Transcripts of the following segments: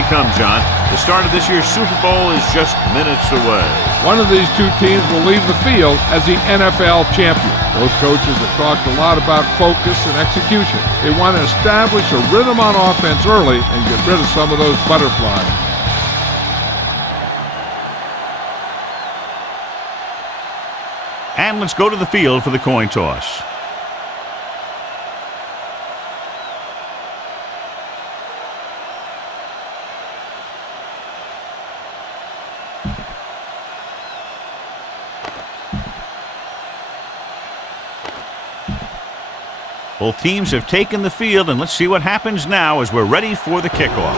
they come, John. The start of this year's Super Bowl is just minutes away. One of these two teams will leave the field as the NFL champion. Both coaches have talked a lot about focus and execution. They want to establish a rhythm on offense early and get rid of some of those butterflies. And let's go to the field for the coin toss. Both teams have taken the field, and let's see what happens now as we're ready for the kickoff.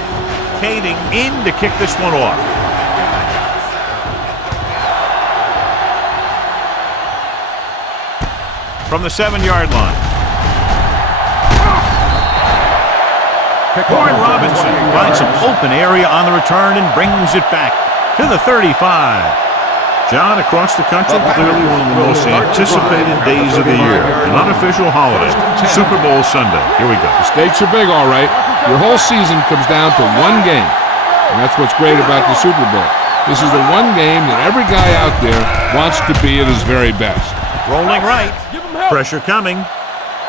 Kading in to kick this one off. From the 7-yard line. Warren Robinson finds some open area on the return and brings it back to the 35. John, across the country, clearly one of the most anticipated days of the year. An unofficial holiday, Super Bowl Sunday. Here we go. The stakes are big, all right. Your whole season comes down to one game, and that's what's great about the Super Bowl. This is the one game that every guy out there wants to be at his very best. Rolling right. Pressure coming.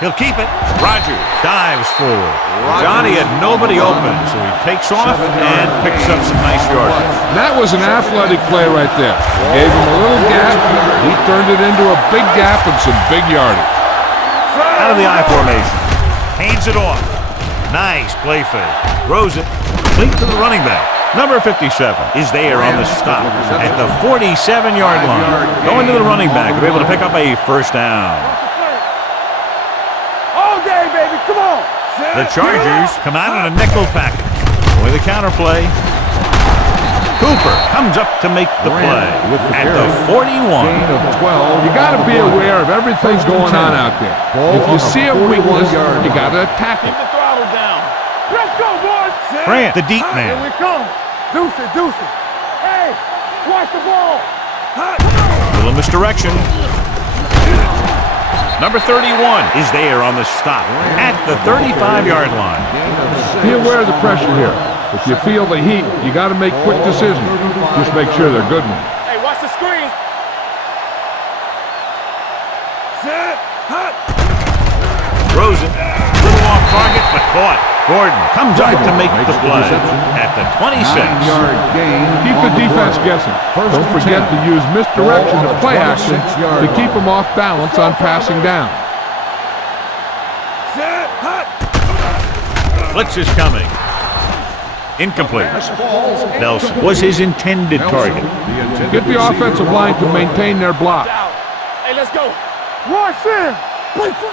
He'll keep it. Rodgers dives forward. Johnny had nobody open, so he takes off and picks up some nice yardage. That was an athletic play right there. Gave him a little gap. He turned it into a big gap and some big yardage. Out of the I formation. Hands it off. Nice play fake. Throws it. Complete to the running back. Number 57 is there on the stop at the 47-yard line. Going to the running back. They're able to pick up a first down. The Chargers come out in a nickel package. With a counterplay. Cooper comes up to make the play at the 41. Gain of 12. You got to be aware of everything going on out there. If you see a weakness, you got to attack it. Keep the throttle down. Let's go, boys. Grant, the deep man. Here we come. Deuce it. Hey, watch the ball. Little misdirection. Number 31 is there on the stop at the 35-yard line. Be aware of the pressure here. If you feel the heat, you got to make quick decisions. Just make sure they're good ones. Hey, watch the screen. Set. Hot. Throws it. Little off target, but caught. Gordon comes up to make the play at the 26. 9-yard gain. Keep the defense guessing. Don't forget to use misdirection of play action to keep them off balance on passing down. Blitz is coming. Incomplete. Nelson was his intended target. Get the offensive line to maintain their block. Hey, let's go. Rush in. Play for.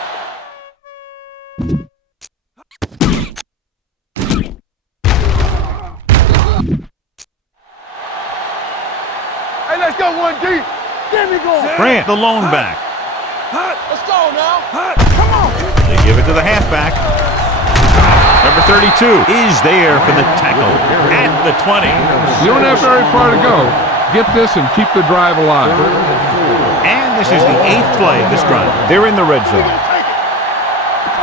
Hey, let's go, 1D. There we go. Grant, the lone back. Let's go now. Come on. They give it to the halfback. Number 32 is there for the tackle at the 20. You don't have very far to go. Get this and keep the drive alive. And this is the 8th play of this drive. They're in the red zone.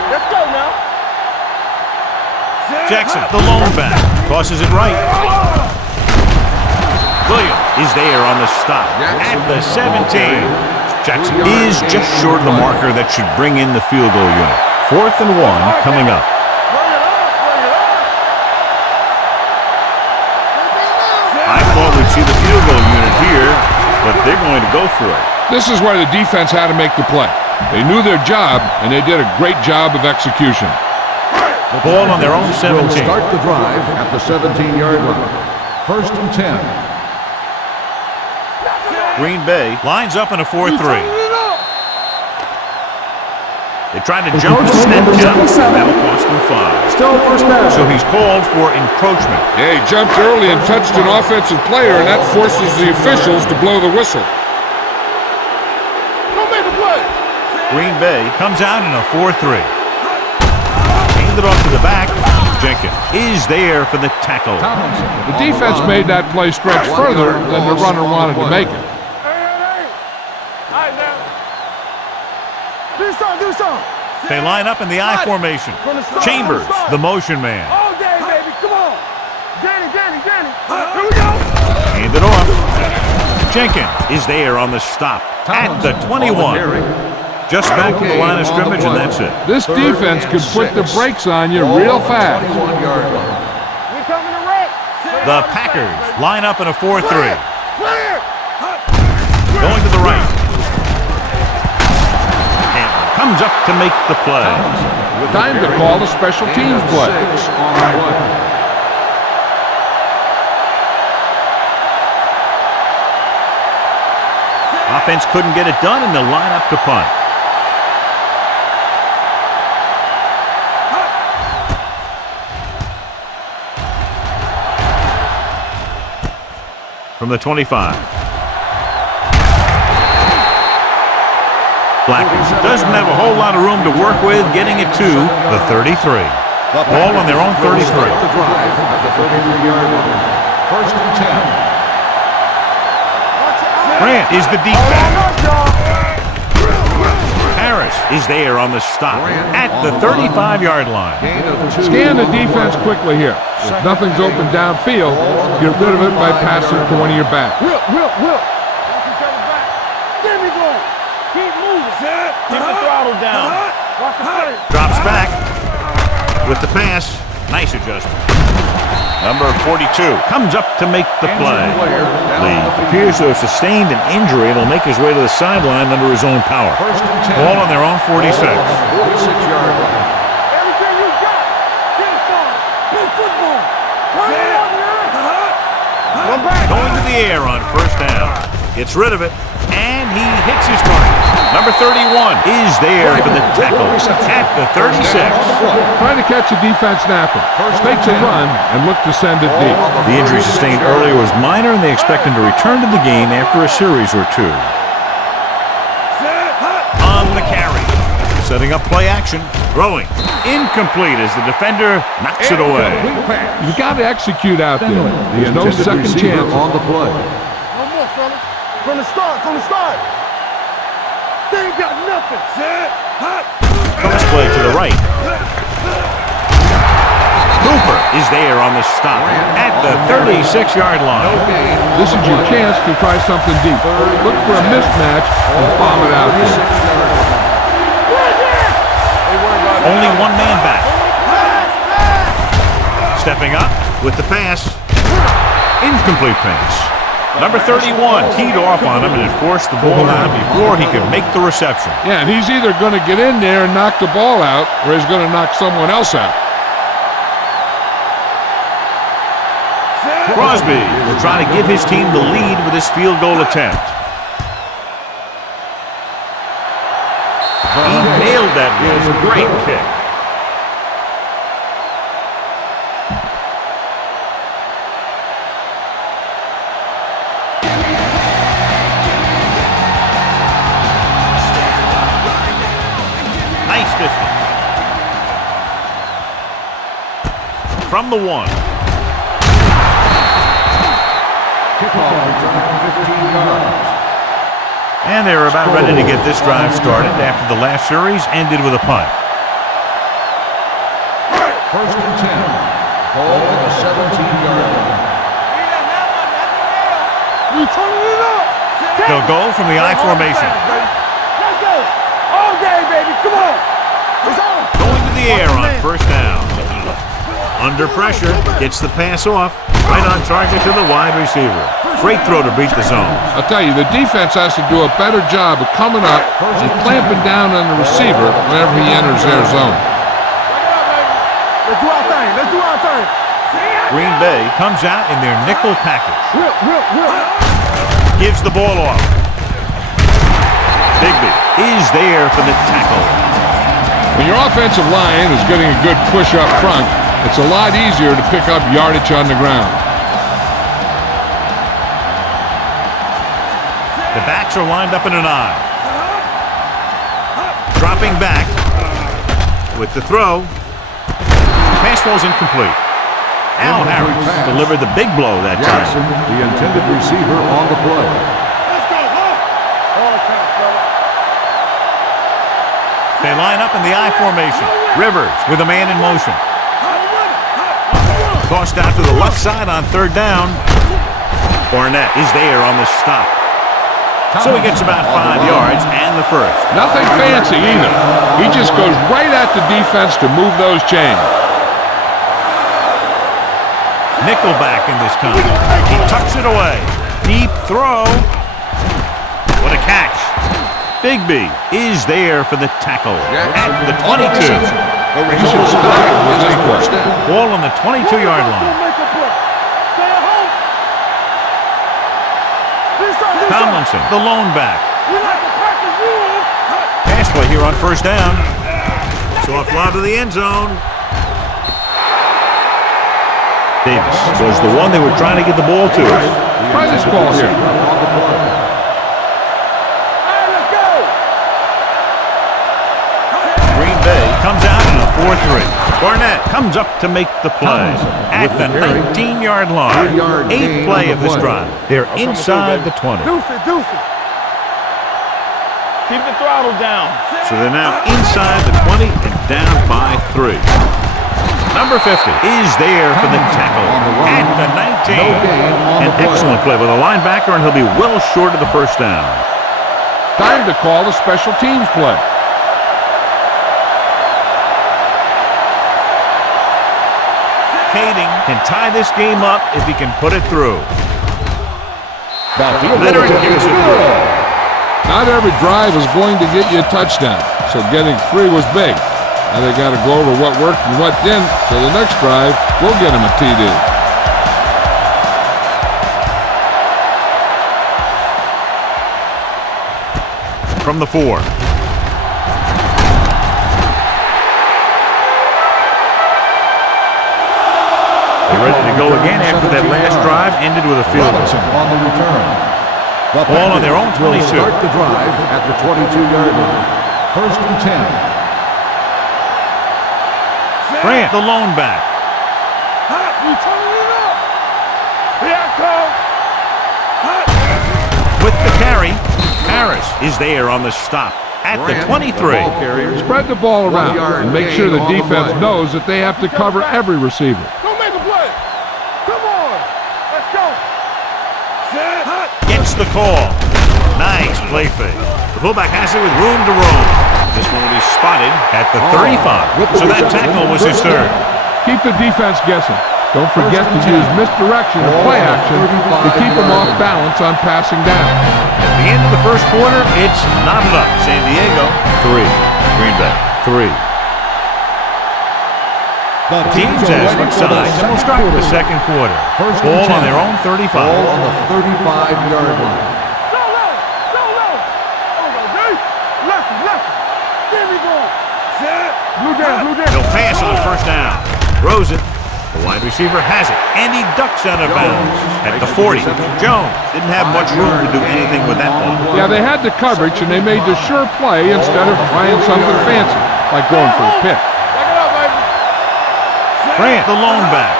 Let's go now. Jackson, the lone back, tosses it right. Williams is there on the stop at the 17. Jackson is just short of the marker that should bring in the field goal unit. 4th and 1 coming up. I thought we'd see the field goal unit here, but they're going to go for it. This is where the defense had to make the play. They knew their job, and they did a great job of execution. The ball on their own 17. Start the drive at the 17-yard line. 1st and 10. Green Bay lines up in a 4-3. They tried to jump the snap count. That'll cost him 5. Still first down. So he's called for encroachment. Yeah, he jumped early and touched an offensive player, and that forces the officials to blow the whistle. Don't make the play. Green Bay comes out in a 4-3. Handed off to the back. Jenkins is there for the tackle. The defense made that play stretch further than the runner wanted to make it. Hey. All right, now. Do something. They line up in the I formation. Chambers, the motion man. All day, baby. Come on. Danny, Here we go. Hand it off. Jenkins is there on the stop at the 21. Just back to the line of scrimmage, and that's it. This defense could put the brakes on you real fast. We coming to wreck. The Packers line up in a 4-3. Clear. Going to the right. And comes up to make the play. Time to call a special teams play. Offense couldn't get it done, and they'll line up to punt. From the 25. Blackers doesn't have a whole lot of room to work with, getting it to the 33. Ball on their own 33. First and 10. Grant is the deep back. Harris is there on the stop at the 35-yard line. Scan the defense quickly here. If nothing's open downfield, get rid of it by passing to one of your backs. Will. Give me going. Keep moving. Keep the throttle down. Watch the play. Drops back with the pass. Nice adjustment. Number 42 comes up to make the play. Lee appears to have sustained an injury and will make his way to the sideline under his own power. Ball on their own 46. 46-yard line. Everything you got. Get it started. Play football. Turn it up, man. Go back. Going to the air on first down. Gets rid of it, and he hits his target. Number 31 is there for the tackle at the 36. Trying to catch a defense napping. Fake the run and look to send it deep. The injury sustained earlier was minor, and they expect him to return to the game after a series or two. On the carry. Setting up play action. Throwing. Incomplete as the defender knocks it away. You got to execute out there. There's no second chance on the play. No more, fellas. From the start. They ain't got nothing. Cross play to the right. Cooper is there on the stop at the 36-yard line. This is your chance to try something deep. Look for a mismatch and bomb it out there. Only one man back. Stepping up with the pass. Incomplete pass. Number 31 teed off on him and had forced the ball out before he could make the reception. Yeah, and he's either going to get in there and knock the ball out, or he's going to knock someone else out. Crosby will try to give his team the lead with his field goal attempt. He nailed that one. A great kick. Nice distance. From the 1. Kickoff return 15 yards. And they were about ready to get this drive started after the last series ended with a punt. First and 10. Ball on the 17-yard line. We turning it up. They'll go from the I formation. Let's go. All day, baby. Come on. It's on. Going to the air on first down. Under pressure, gets the pass off. Right on target to the wide receiver. Great throw to beat the zone. I'll tell you, the defense has to do a better job of coming up and clamping down on the receiver whenever he enters their zone. Let's do our thing. Green Bay comes out in their nickel package. Will. Gives the ball off. Bigby is there for the tackle. When your offensive line is getting a good push up front, it's a lot easier to pick up yardage on the ground. The backs are lined up in an I. Dropping back with the throw. Pass ball's incomplete. Al Harris delivered the big blow that Jackson, time. the intended receiver on the play. Let's go. All time, fella. They line up in the I formation. Rivers with a man in motion. Tossed out to the left side on third down. Barnett is there on the stop. So he gets about 5 yards and the first. Nothing fancy either. He just goes right at the defense to move those chains. Nickelback in this time. He tucks it away. Deep throw. What a catch. Bigby is there for the tackle at the 22. He should stop with his first down. Ball on the 22-yard line. Tomlinson, the lone back. Pass play here on first down. Soft lob to the end zone. Davis was the one they were trying to get the ball to. Try this call here. Green Bay comes out in a 4-3. Barnett comes up to make the play at the 19-yard line. 8th play of this drive. They're inside the 20. Keep the throttle down. So they're now inside the 20 and down by 3. Number 50 is there for the tackle at the 19. An excellent play with a linebacker, and he'll be well short of the first down. Time to call the special teams play. Kading can tie this game up if he can put it through. Leonard kicks it through. Not every drive is going to get you a touchdown, so getting 3 was big. Now they got to go over what worked and what didn't, so the next drive will get them a TD. From the 4. They're ready to go again after that last drive ended with a field goal. On the return. Ball on their own 22. Start the drive at the 22-yard line. First and 10. Grant, the lone back. With the carry, Harris is there on the stop at the 23. Spread the ball around and make sure the defense knows that they have to cover every receiver. Don't make a play. Come on. Let's go. Gets the call. Nice play fake. The fullback has it with room to roam. This one will be spotted at the 35. So that tackle was his third. Keep the defense guessing. Don't forget to use misdirection or play action to keep them off balance on passing down. At the end of the first quarter, it's knotted up. San Diego, 3. Green Bay, 3. The teams have switched sides, and we'll start the second quarter. Ball on their own 35. Ball on the 35-yard line. He'll pass on first down. Throws it. The wide receiver has it, and he ducks out of bounds at the 40. Jones didn't have much room to do anything with that ball. Yeah, they had the coverage, and they made the sure play instead of trying something fancy, like going for a pick. Grant, the lone back.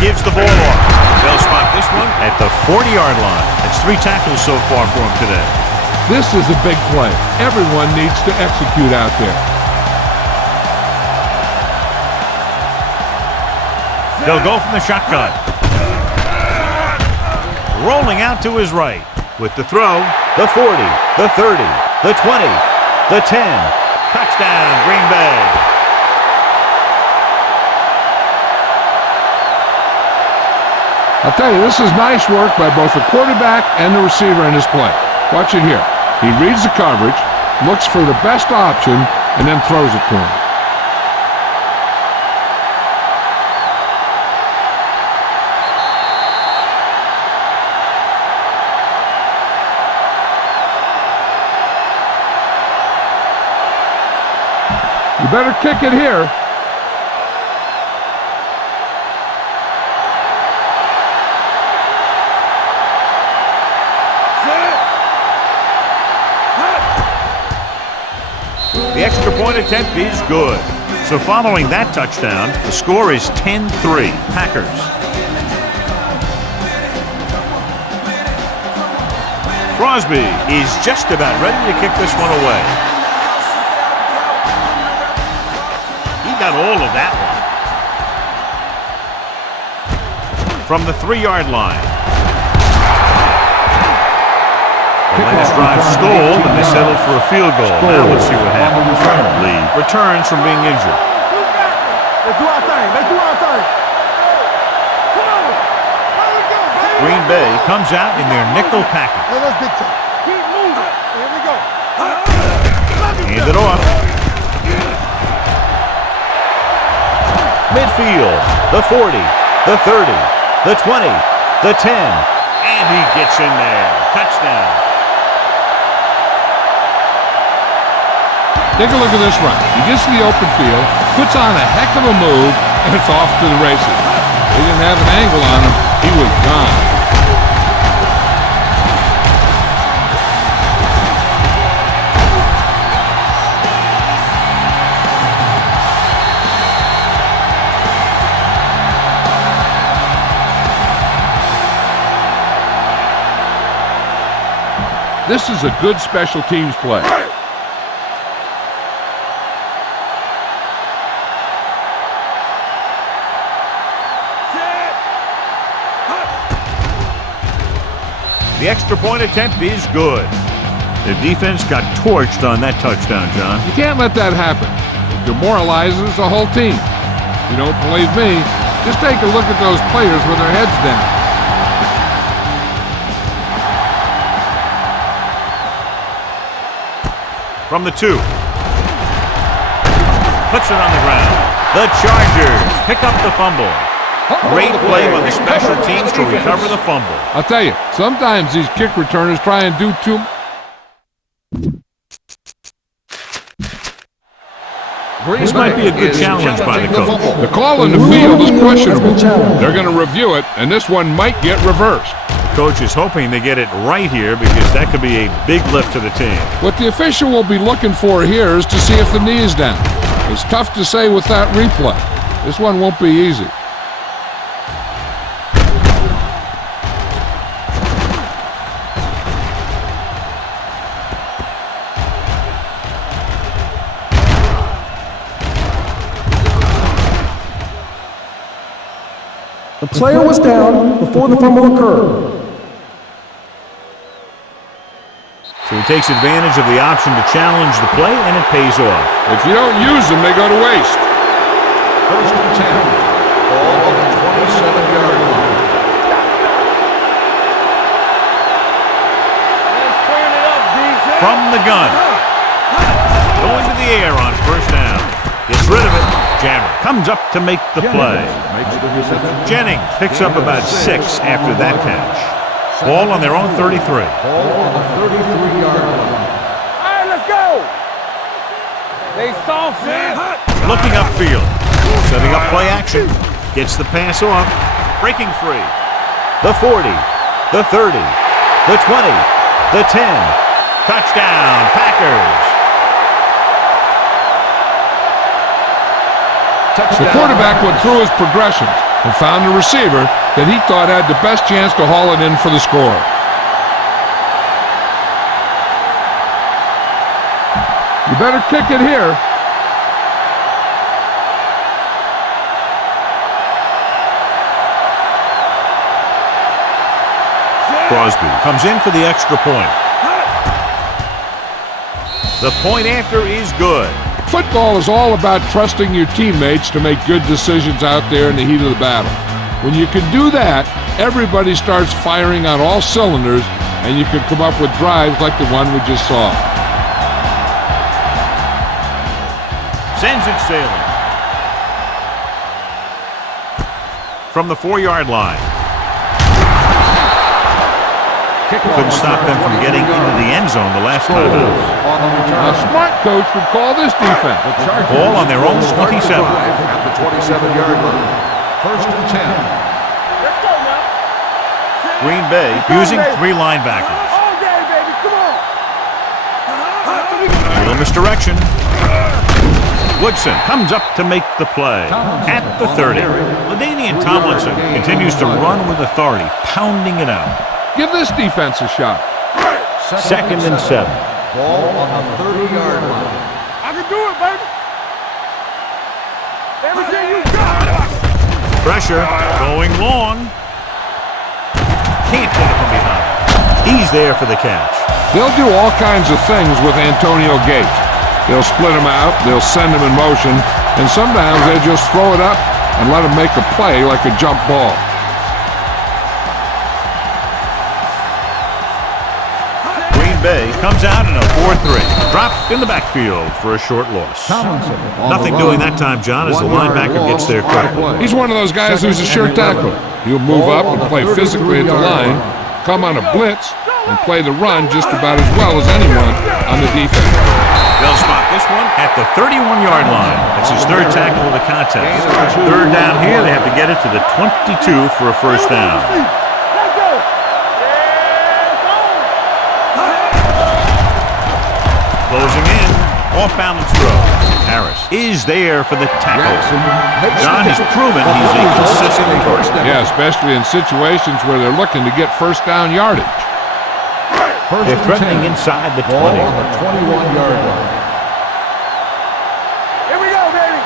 Gives the ball off. They'll spot this one at the 40-yard line. That's 3 tackles so far for him today. This is a big play. Everyone needs to execute out there. They'll go from the shotgun. Rolling out to his right. With the throw, the 40, the 30, the 20, the 10. Touchdown, Green Bay. I'll tell you, this is nice work by both the quarterback and the receiver in this play. Watch it here. He reads the coverage, looks for the best option, and then throws it to him. You better kick it here. The extra point attempt is good. So following that touchdown, the score is 10-3, Packers. Crosby is just about ready to kick this one away. He got all of that one. From the 3-yard line. The last drive stalled, and they settled for a field goal. Now let's see what happens. Lee returns from being injured. Let's do our thing. Let's do our thing. Come on. Green Bay comes out in their nickel package. Let's big time. Keep moving. Here we go. Hand it off. Midfield, the 40, the 30, the 20, the 10, and he gets in there. Touchdown. Take a look at this run. He gets to the open field, puts on a heck of a move, and it's off to the races. They didn't have an angle on him. He was gone. This is a good special teams play. The extra point attempt is good. Their defense got torched on that touchdown, John. You can't let that happen. It demoralizes the whole team. If you don't believe me, just take a look at those players with their heads down. From the 2. Puts it on the ground. The Chargers pick up the fumble. Great play by the special teams to recover the fumble. I'll tell you, sometimes these kick returners try and do too much. This might be a good challenge by the coach. The call in the field is questionable. They're going to review it, and this one might get reversed. The coach is hoping they get it right here because that could be a big lift to the team. What the official will be looking for here is to see if the knee is down. It's tough to say with that replay. This one won't be easy. The player was down before the fumble occurred. So he takes advantage of the option to challenge the play, and it pays off. If you don't use them, they go to waste. First and 10. Ball on the 27-yard line. Let's turn it up, DJ. From the gun. Going to the air on first down. Gets rid of it. Jammer comes up to make the play. Makes the reception. Jennings picks up about 6 after that catch. Ball on their own 33. Ball on the 33-yard line. All right, let's go. They soft, man. Looking upfield. Setting up play action. Gets the pass off. Breaking free. The 40. The 30. The 20. The 10. Touchdown, Packers. The quarterback went through his progressions and found a receiver that he thought had the best chance to haul it in for the score. You better kick it here. Crosby comes in for the extra point. The point after is good. Football is all about trusting your teammates to make good decisions out there in the heat of the battle. When you can do that, everybody starts firing on all cylinders, and you can come up with drives like the one we just saw. Sends it sailing. From the 4-yard line. Couldn't stop them from getting into the end zone the last time out. A smart coach would call this defense. Ball on their own 27. At the 27-yard line. First and 10. Let's go now. Green Bay using 3 linebackers. All day, baby. Come on. Little misdirection. Woodson comes up to make the play at the 30. LaDainian Tomlinson continues to run with authority, pounding it out. Give this defense a shot. Second and 7. Ball on the 30-yard line. I can do it, baby. Everything you got. Pressure going long. Can't get it from behind. He's there for the catch. They'll do all kinds of things with Antonio Gates. They'll split him out, they'll send him in motion, and sometimes they just throw it up and let him make a play like a jump ball. Green Bay comes out in a 4-3. Dropped in the backfield for a short loss. Nothing doing that time, John, as the linebacker gets there quickly. He's one of those guys who's a sure tackle. He'll move up and play physically at the line, come on a blitz, and play the run just about as well as anyone on the defense. They'll spot this one at the 31-yard line. That's his third tackle of the contest. Third down here, they have to get it to the 22 for a first down. Closing in, off-balance throw. Harris is there for the tackle. John has proven he's a consistent first down. Yeah, especially in situations where they're looking to get first down yardage. They're threatening inside the 20. Ball on the 21-yard line. Here we go, baby.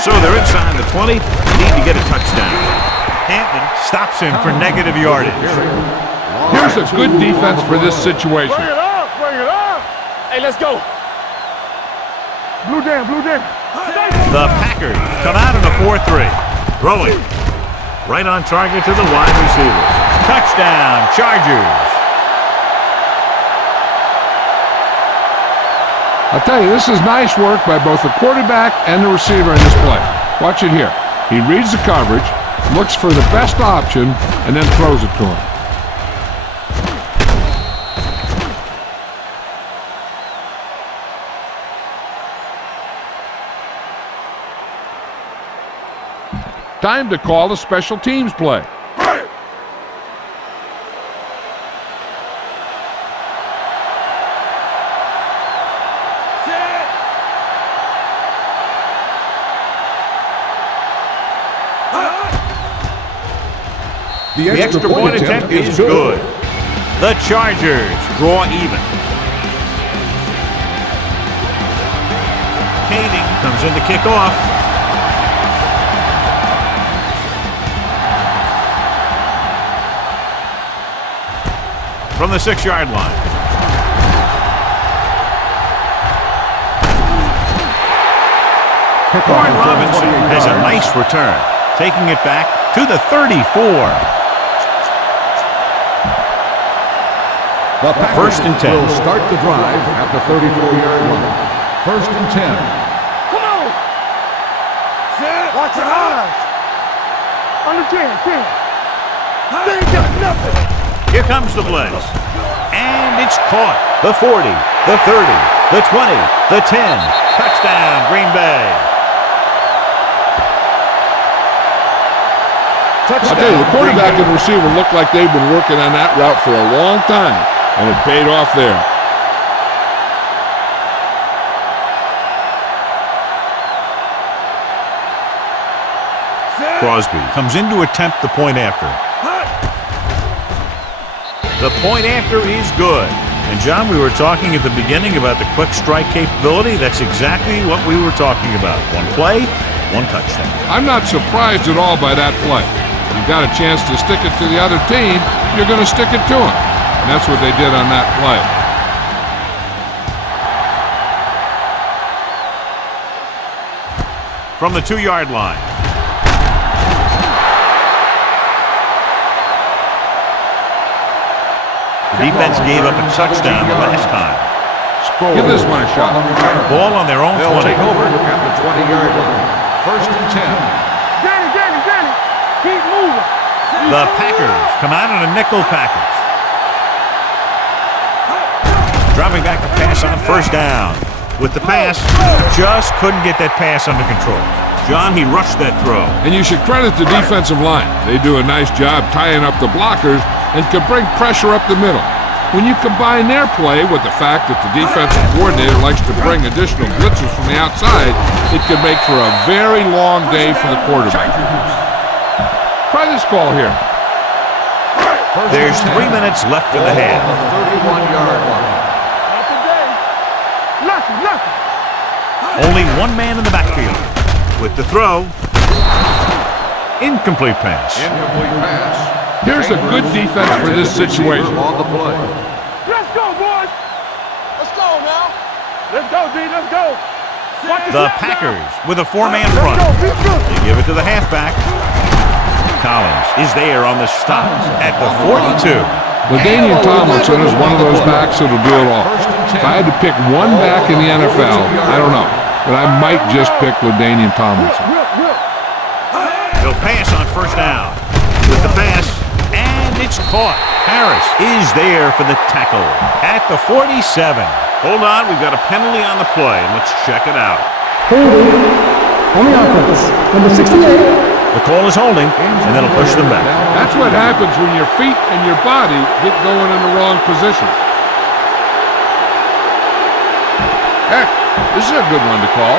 So they're inside the 20. Need to get a touchdown. Hampton stops him for negative yardage. Here's a good defense for this situation. Bring it up, bring it up. Hey, let's go. Blue jam, blue jam. The Packers come out in a 4-3. Throwing. Right on target to the wide receiver. Touchdown, Chargers. I'll tell you, this is nice work by both the quarterback and the receiver in this play. Watch it here. He reads the coverage, looks for the best option, and then throws it to him. Time to call the special teams play. The extra point attempt is good. The Chargers draw even. Kading comes in to kick off. From the 6-yard line. Warren Robinson has a nice return, taking it back to the 34. The Packers First and 10. will start the drive at the 34-yard line. First and 10. Come on. Watch your eyes. On the 10. They ain't got nothing. Here comes the blitz. And it's caught. The 40, the 30, the 20, the 10. Touchdown, Green Bay. I'll tell you, the quarterback and the receiver look like they've been working on that route for a long time, and it paid off there. Crosby comes in to attempt the point after. The point after is good. And John, we were talking at the beginning about the quick strike capability. That's exactly what we were talking about. One play, one touchdown. I'm not surprised at all by that play. You've got a chance to stick it to the other team, you're going to stick it to them. And that's what they did on that play. From the 2-yard line. The defense gave up a touchdown the last time. Give this one a shot. Ball on their own They'll 20. take over at the 20-yard line. First and 10. Danny. Keep moving. The Packers come out in a nickel package. Dropping back to pass on first down. With the pass, just couldn't get that pass under control. John, he rushed that throw. And you should credit the defensive line. They do a nice job tying up the blockers and can bring pressure up the middle. When you combine their play with the fact that the defensive coordinator likes to bring additional blitzers from the outside, it can make for a very long day for the quarterback. Try this call here. There's 3 minutes left in the half. 31-yard line. Not today. Lucky. Only one man in the backfield. with the throw. Incomplete pass. Incomplete pass. Here's a good defense for this situation. On the play. Let's go, boys. Let's go now. Let's go, D. Let's go. The Packers with a four-man front. Let's go. Be good. They give it to the halfback. Collins is there on the stop at the 42. LaDainian Tomlinson is one of those backs that'll do it all. If I had to pick one back in the NFL, I don't know, but I might just pick LaDainian Tomlinson. He'll pass on first down. With the pass, and it's caught. Harris is there for the tackle at the 47. Hold on, we've got a penalty on the play. Let's check it out. Holding on the offense. Number 68. The call is holding, and then it'll push them back. That's what happens when your feet and your body get going in the wrong position. Heck, this is a good one to call.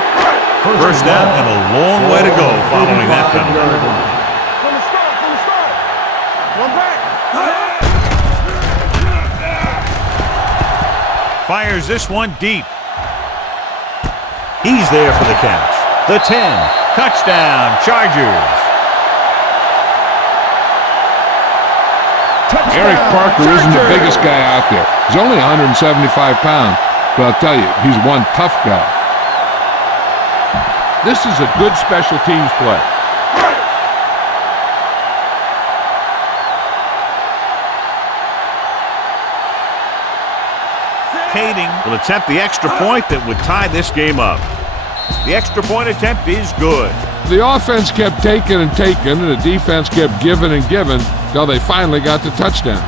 First down and a long way to go following that penalty. From the start. One back. Fires this one deep. He's there for the catch. The 10. Touchdown, Chargers. Eric Parker isn't the biggest guy out there. He's only 175 pounds, but I'll tell you, he's one tough guy. This is a good special teams play. Kading will attempt the extra point that would tie this game up. The extra point attempt is good. The offense kept taking and taking, and the defense kept giving and giving until they finally got the touchdown.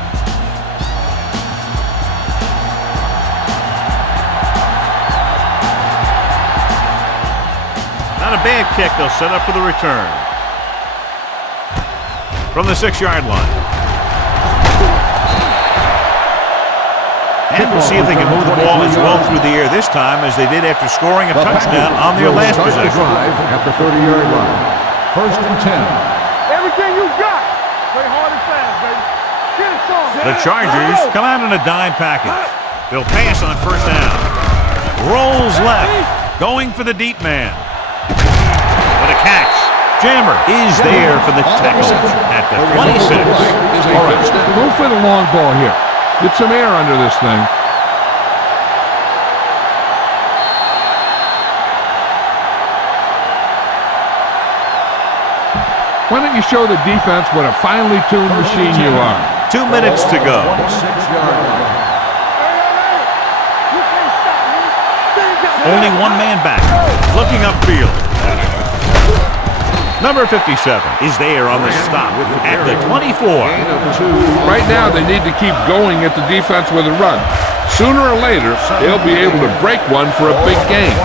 Not a bad kick. They'll set up for the return. From the 6-yard line. And we'll see if they can move the ball as well through the air this time as they did after scoring a touchdown on their last possession. At the 30-yard line. First and 10. Everything you got. Play hard and fast, baby. Get it started. The Chargers come out in a dime package. They'll pass on first down. Rolls left. Going for the deep man. What a catch. Jammer is there for the tackle at the 26. All right, go for the long ball here. Get some air under this thing. Why don't you show the defense what a finely tuned machine you are? 2 minutes to go. 26-yard line. You can't stop me. Only one man back. Looking upfield. Number 57 is there on the stop at the 24. Gain of 2. Right now, they need to keep going at the defense with a run. Sooner or later, they'll be able to break one for a big game.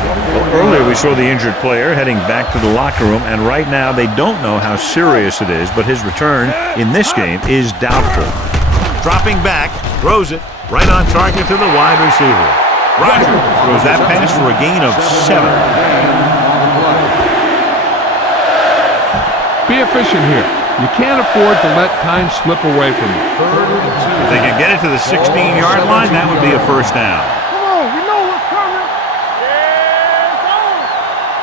Earlier we saw the injured player heading back to the locker room, and right now they don't know how serious it is, but his return in this game is doubtful. Dropping back, throws it right on target to the wide receiver. Roger throws that pass for a gain of 7. Be efficient here. You can't afford to let time slip away from you. If they can get it to the 16-yard line, that would be a first down. Come on, we know what's coming. Yeah, it's on.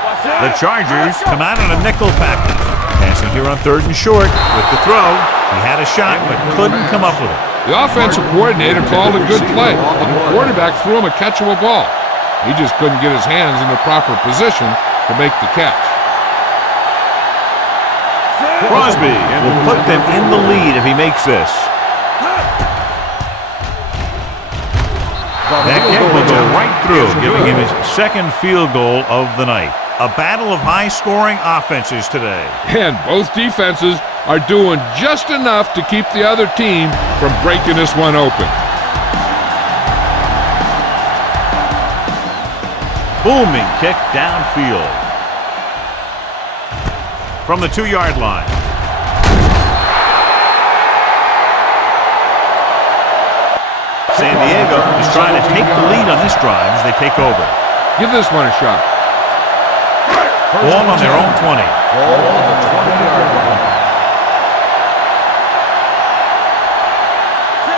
Watch out. The Chargers come out on a nickel package. Passing here on 3rd and short with the throw. He had a shot but couldn't come up with it. The offensive coordinator called a good play, but the quarterback threw him a catchable ball. He just couldn't get his hands in the proper position to make the catch. Crosby will put them in the lead if he makes this. That kick will go right through, giving him his second field goal of the night. A battle of high-scoring offenses today. And both defenses are doing just enough to keep the other team from breaking this one open. Booming kick downfield. From the 2-yard line. San Diego is trying to take the lead on this drive as they take over. Give this one a shot. Ball on their own 20. Ball on the 20-yard line.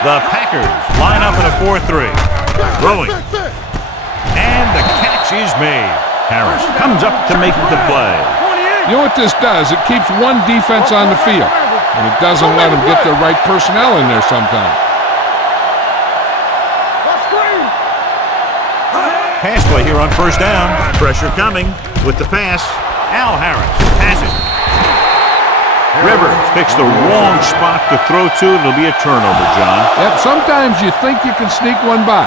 The Packers line up in a 4-3. Throwing. And the catch is made. Harris comes up to make the play. You know what this does? It keeps one defense on the field, and it doesn't let them get the right personnel in there sometimes. Pass play here on first down. Pressure coming with the pass. Al Harris has it. Rivers picks the wrong spot to throw to. It'll be a turnover, John. Yep, sometimes you think you can sneak one by,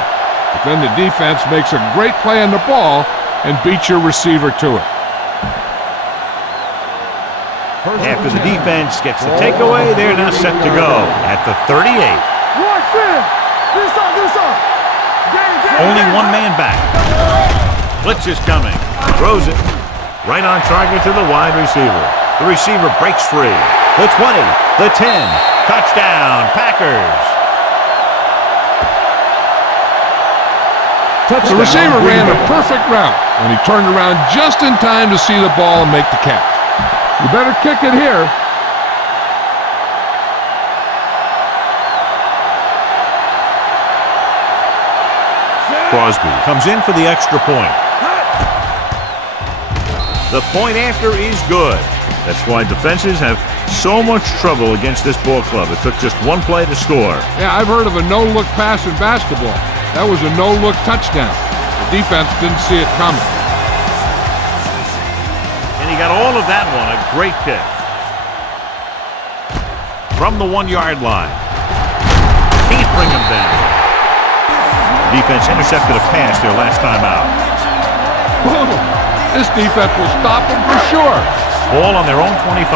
but then the defense makes a great play on the ball and beats your receiver to it. After the defense gets the takeaway, they're now set to go at the 38. Only one man back. Blitz is coming. Throws it. Right on target to the wide receiver. The receiver breaks free. The 20. The 10. Touchdown, Packers. The receiver ran a perfect route, and he turned around just in time to see the ball and make the catch. You better kick it here. Crosby comes in for the extra point. The point after is good. That's why defenses have so much trouble against this ball club. It took just one play to score. Yeah, I've heard of a no-look pass in basketball. That was a no-look touchdown. The defense didn't see it coming. And he got all of that one. A great kick. From the 1-yard line. Can't bring him down. Defense intercepted a pass their last time out. This defense will stop them for sure. Ball on their own 25.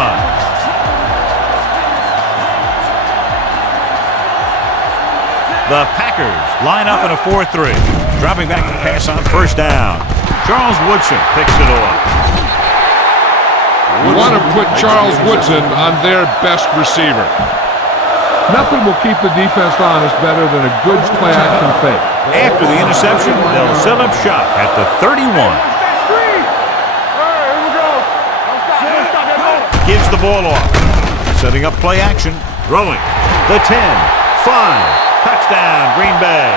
The Packers line up in a 4-3. Dropping back to pass on first down. Charles Woodson picks it off. You want to put Charles Woodson on their best receiver. Nothing will keep the defense honest better than a good play-action fake. After the interception, they'll set up shop at the 31. Gives the ball off. Setting up play action. Throwing. The 10. 5. Touchdown, Green Bay.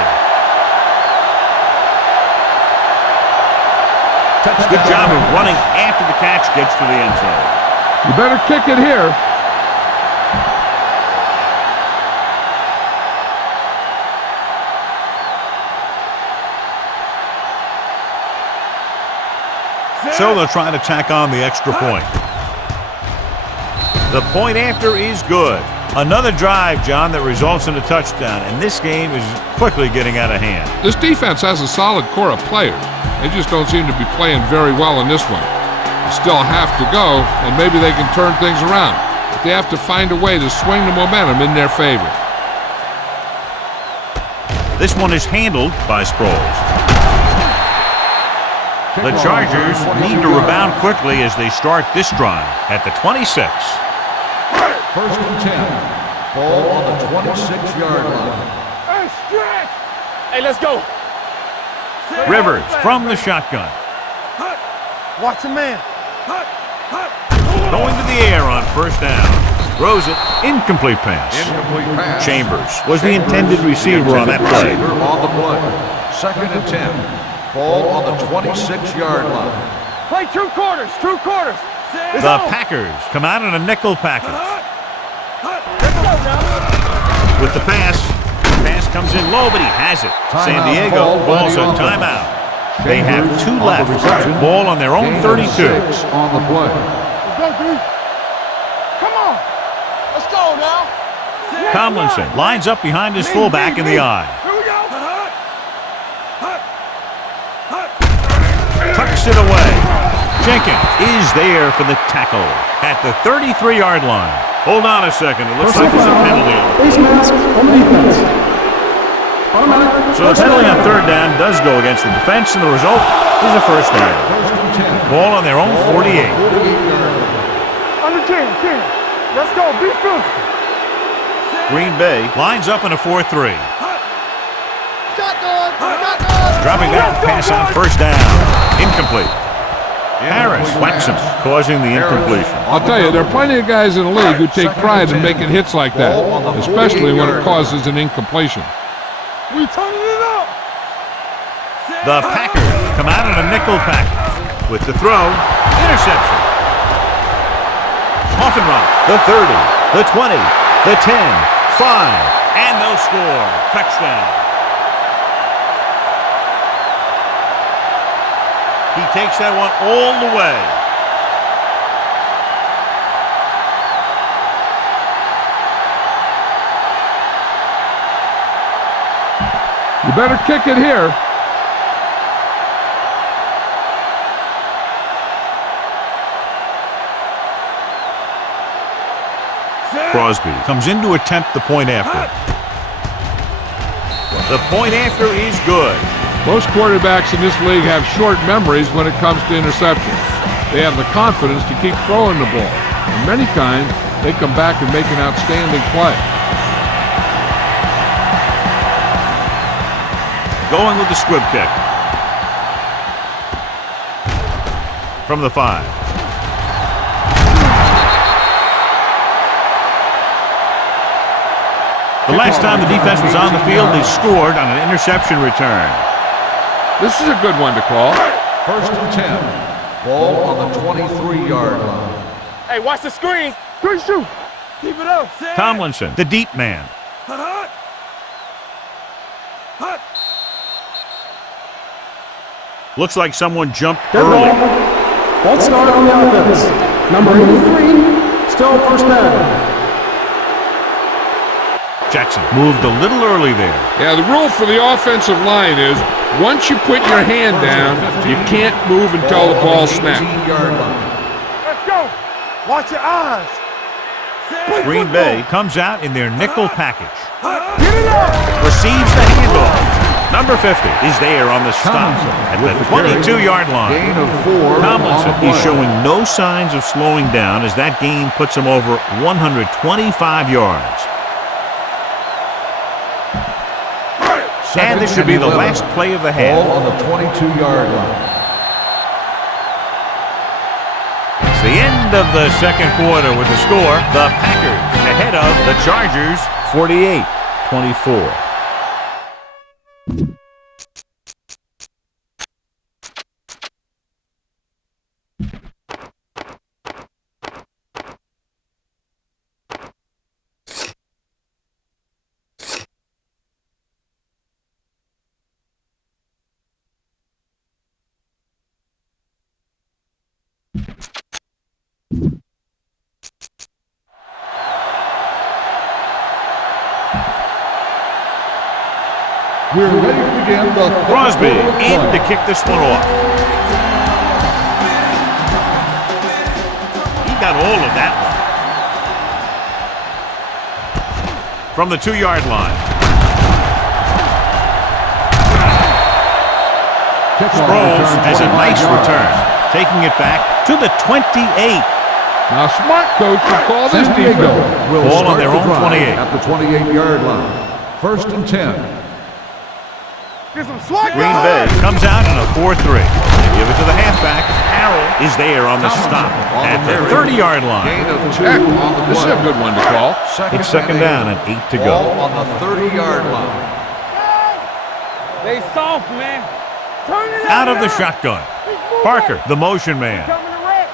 Good job of running after the catch gets to the end zone. You better kick it here. So they'll try to tack on the extra point. The point after is good. Another drive, John, that results in a touchdown, and this game is quickly getting out of hand. This defense has a solid core of players. They just don't seem to be playing very well in this one. They still have to go, and maybe they can turn things around. But they have to find a way to swing the momentum in their favor. This one is handled by Sproles. The Chargers need to rebound quickly as they start this drive at the 26. First and 10. Ball on the 26-yard line. Hey, let's go. Rivers from the shotgun. Watch a man. Going to the air on first down. Throws it. Incomplete pass. Incomplete pass. Chambers was the intended receiver on that play. Receiver on the play. Second and 10. Ball on the 26-yard line. Play 2 quarters. 2 quarters. The Packers come out in a nickel package. With the pass. Pass comes in low, but he has it. San Diego calls a timeout. They have 2 left. Ball on their own 32. On the play. Let's go, dude. Come on. Let's go now. Tomlinson lines up behind his fullback in the eye. Here we go. Tucks it away. Jenkins is there for the tackle at the 33-yard line. Hold on a second. It looks like there's a penalty. Face mask on the defense. Automatic. So the penalty on third down does go against the defense, and the result is a first down. Ball on their own 48. Under 10. Let's go. Be physical. Green Bay lines up in a 4-3. Dropping back to pass on first down. Incomplete. Harris whacks him, causing the incompletion. I'll tell you, there are plenty of guys in the league who take pride in making hits like that, especially when it causes an incompletion. We turning it up. The Packers come out in a nickel package with the throw. Interception. Off and run. The 30, the 20, the 10, 5, and they'll score. Touchdown. He takes that one all the way. You better kick it here. Crosby comes in to attempt the point after. The point after is good. Most quarterbacks in this league have short memories when it comes to interceptions. They have the confidence to keep throwing the ball. And many times, they come back and make an outstanding play. Going with the squib kick. From the 5. The last time the defense was on the field, they scored on an interception return. This is a good one to call. First and 10. Ball on the 23-yard line. Hey, watch the screen. Screen shoot. Keep it up. Tomlinson, the deep man. Hut. Hut. Looks like someone jumped Dead early. ball. False start on the offense. Number 83, still first down. Jackson moved a little early there. Yeah, the rule for the offensive line is once you put your hand down, you can't move until the ball snaps. Let's go. Watch your eyes. Green Bay comes out in their nickel package. Get it up. Receives the handoff. Number 50 is there on the stop at the 22-yard line. Gain of 4. Tomlinson is showing no signs of slowing down as that gain puts him over 125 yards. And this should be the last play of the half. Ball on the 22-yard line. It's the end of the second quarter with the score. The Packers ahead of the Chargers 48-24. We're ready to begin the Crosby in to kick this one off. He got all of that one. From the 2-yard line. Sproles has a nice return, taking it back to the 28. Now, smart coach will call this defense. Ball on their own 28. At the 28-yard line. First and 10. Get some swag. Green Bay comes out in a 4-3. Give it to the halfback. Harrell is there on the stop at the 30-yard line. Gain of 2 Heck, on the this is a good one to call. It's second down and 8 to Ball go. on the 30-yard line. They soft, man. Turn it Out of the shotgun. Parker, the motion man. Coming to wreck.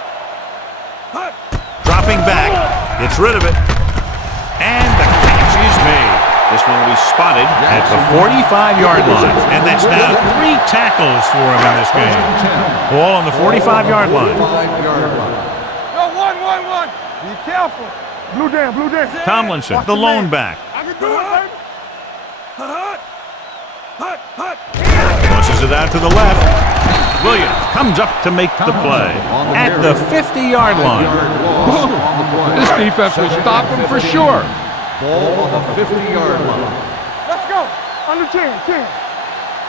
Dropping back. Gets rid of it. And the catch is made. This one will be spotted at the 45-yard line. And that's now 3 tackles for him in this game. Ball on the 45-yard line. 45-yard line. Go, one. Be careful. Blue down. Tomlinson, the lone back. I can do it, baby. Hut. Tosses it out to the left. Williams comes up to make the play at the 50-yard line. This defense will stop him for sure. Ball on the 50-yard line. Let's go. Under 10.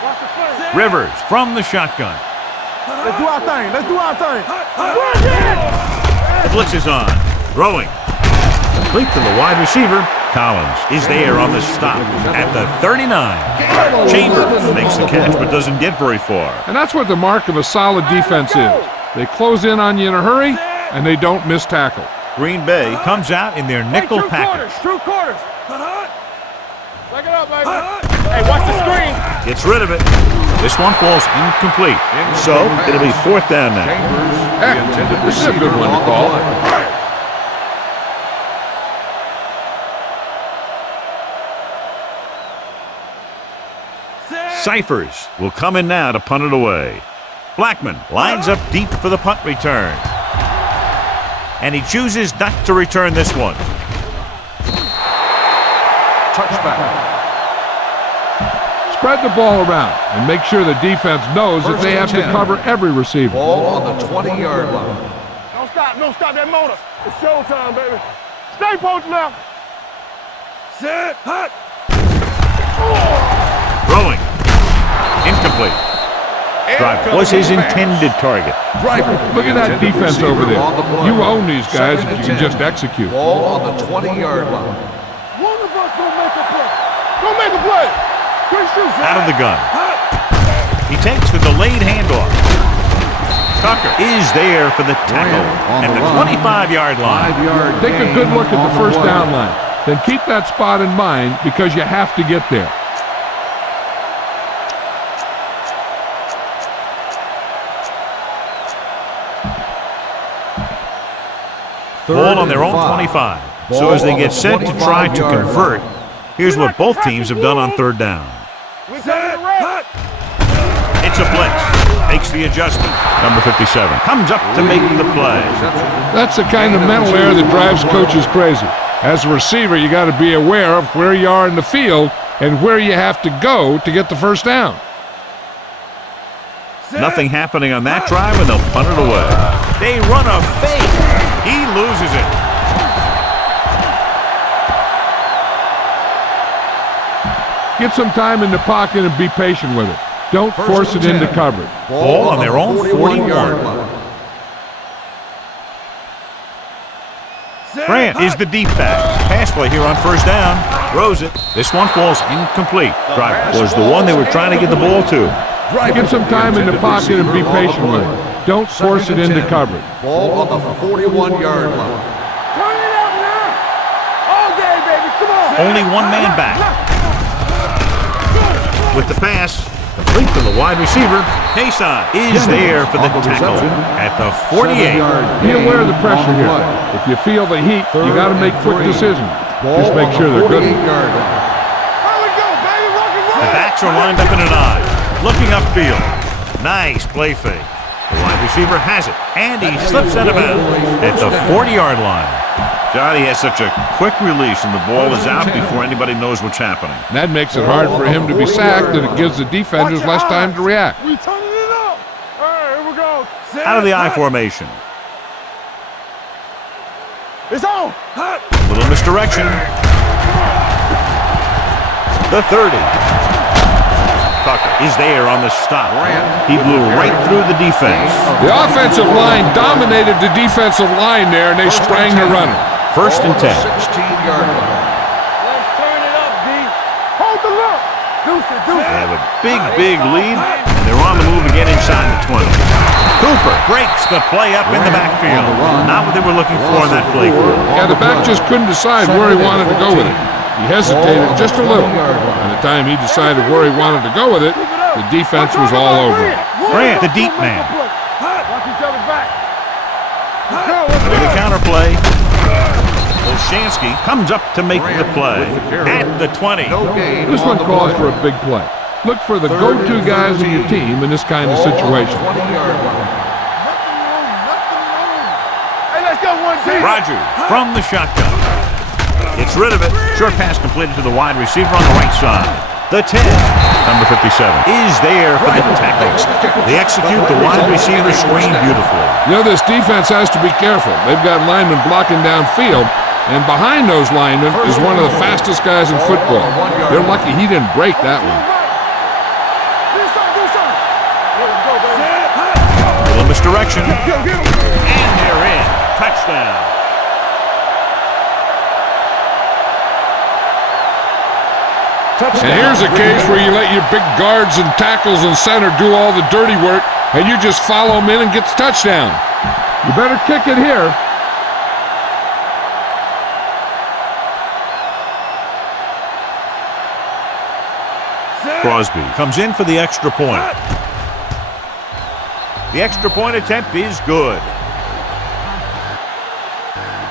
Watch the play. Rivers from the shotgun. Let's do our thing. The blitz is on. Throwing. Complete to the wide receiver. Collins is there on the stop at the 39. Chambers makes the catch but doesn't get very far. And that's what the mark of a solid defense is. They close in on you in a hurry, and they don't miss tackle. Green Bay comes out in their nickel package. True quarters. Back it up, baby. Hey, watch the screen. Gets rid of it. This one falls incomplete. So it'll be 4th down now. Heck, this is a good one to call. Cyphers will come in now to punt it away. Blackman lines up deep for the punt return. And he chooses not to return this one. Touchback. Spread the ball around and make sure the defense knows that they have to cover every receiver. Ball on the 20-yard line. Don't stop that motor. It's showtime, baby. Stay post left. Set, hot. Throwing. Incomplete. Drive was his intended target. Driver. Look at that defense over there. You own these guys if you can just execute. Ball on the 20-yard line. One of us gonna make a play. Go make a play. Out of the gun. He takes the delayed handoff. Tucker is there for the tackle at the 25-yard line. Take a good look at the first down line. Then keep that spot in mind because you have to get there. Ball on their own 25. So as they get set to try to convert, here's what both teams have done on third down. It's a blitz. Makes the adjustment. Number 57 comes up to make the play. That's the kind of mental error that drives coaches crazy. As a receiver, you got to be aware of where you are in the field and where you have to go to get the first down. Nothing happening on that drive, and they'll punt it away. They run a fake. He loses it. Get some time in the pocket and be patient with it. Don't force it into coverage. Ball on their own 41. Grant is the deep back. Pass play here on first down. Throws it. This one falls incomplete. Drive was the one they were trying to get the ball to. Get some time in the pocket and be patient with it. Don't force it into coverage. Ball on the 41-yard line. Turn it up now. All day, baby. Come on. Only one man back. With the pass, complete to the wide receiver. Kason is there for the tackle at the 48. Be aware of the pressure here. If you feel the heat, you got to make quick decisions. Just make sure they're good. The backs are lined up in an I. Looking upfield. Nice play fake. The wide receiver has it, and he slips out of bounds at the 40-yard line. Johnny has such a quick release, and the ball is out before anybody knows what's happening. That makes it hard for him to be sacked, and it gives the defenders less time to react. We turning it up. All right, here we go. Out of the I formation. It's on. Hot. Little misdirection. The 30. Tucker is there on the stop. He blew right through the defense. The offensive line dominated the defensive line there, and they sprang the runner. First and 10. 16-yard line. Let's turn it up, D. Hold the look. Deuce it. They have a big lead, and they're on the move again inside the 20. Cooper breaks the play up in the backfield. Not what they were looking for in that play. Yeah, the back just couldn't decide where he wanted to go with it. He hesitated just a little. By the time he decided where he wanted to go with it, the defense was all over him. Grant, the deep man. Watch each other back. With a counterplay. Olshansky comes up to make the play at the 20. This one calls for a big play. Look for the go-to guys in your team in this kind of situation. Hey, let's go, 1-2. Rogers from the shotgun. Gets rid of it. Short pass completed to the wide receiver on the right side. The 10, number 57, is there for the tackle. They execute the wide receiver screen beautifully. You know, this defense has to be careful. They've got linemen blocking downfield, and behind those linemen is one of the fastest guys in football. They're lucky he didn't break that one. Little misdirection. And they're in. Touchdown. And here's a case where you let your big guards and tackles and center do all the dirty work, and you just follow them in and get the touchdown. You better kick it here. Crosby comes in for the extra point. The extra point attempt is good.